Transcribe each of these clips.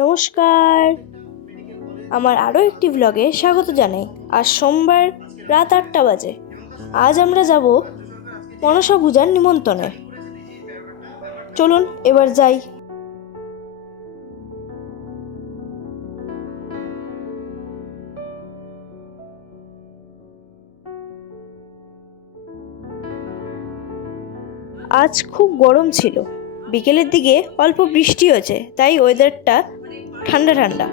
নমস্কার, আমার আরও একটি ভ্লগে স্বাগত জানাই। আজ সোমবার রাত 8টা বাজে। আজ আমরা যাব মনসা পূজার নিমন্ত্রণে। চলুন এবার যাই। আজ খুব গরম ছিল, বিকেলের দিকে অল্প বৃষ্টি হয়েছে, তাই ওয়েদারটা ঠান্ডা ঠান্ডা।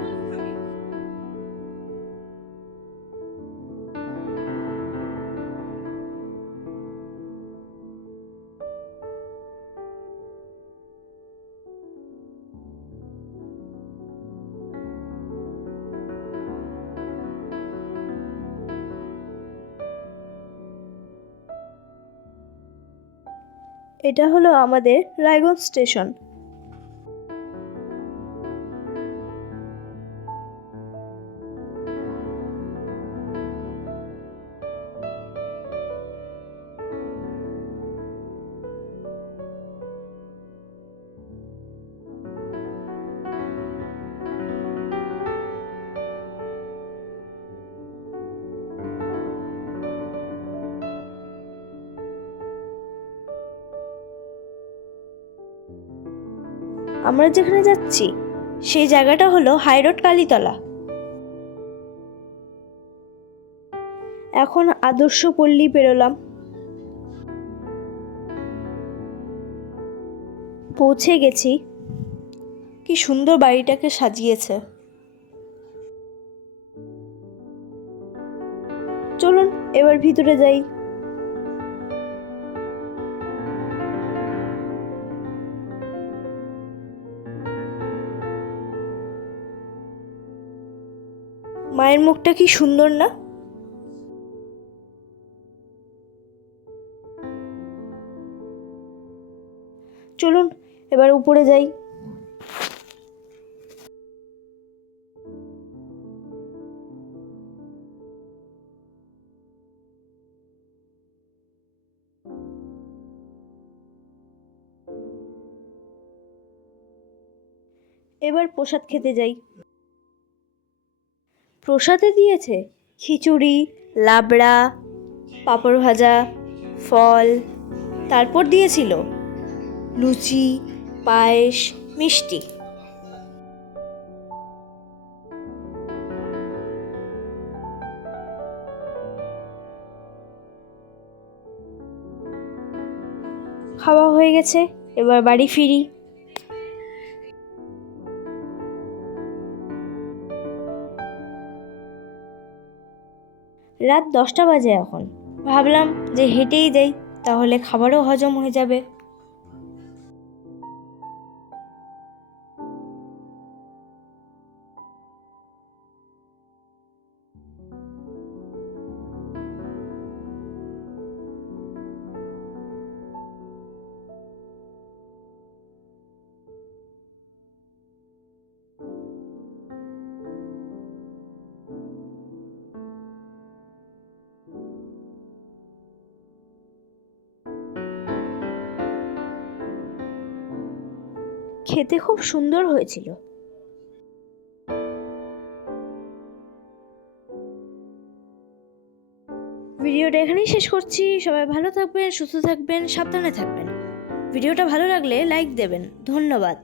এটা হলো আমাদের রায়গঞ্জ স্টেশন। আমরা যেখানে যাচ্ছি সেই জায়গাটা হলো হাইরোড কালীতলা। এখন আদর্শ পল্লী পেরোলাম, পৌঁছে গেছি। কি সুন্দর বাড়িটাকে সাজিয়েছে। চলুন এবার ভিতরে যাই। মায়ের মুখটা কি সুন্দর না? চলুন এবার উপরে যাই। এবার প্রসাদ খেতে যাই। প্রসাদে দিয়েছে খিচুড়ি, লাবড়া, পাঁপড় ভাজা, ফল, তারপর দিয়েছিল লুচি, পায়েস, মিষ্টি। খাওয়া হয়ে গেছে, এবার বাড়ি ফিরি। রাত 10টা বাজে এখন। ভাবলাম যে হেঁটেই যাই, তাহলে খাবারও হজম হয়ে যাবে। খেতে খুব সুন্দর হয়েছিল। ভিডিওটা এখানেই শেষ করছি। সবাই ভালো থাকবেন, সুস্থ থাকবেন, সাবধানে থাকবেন। ভিডিওটা ভালো লাগলে লাইক দেবেন। ধন্যবাদ।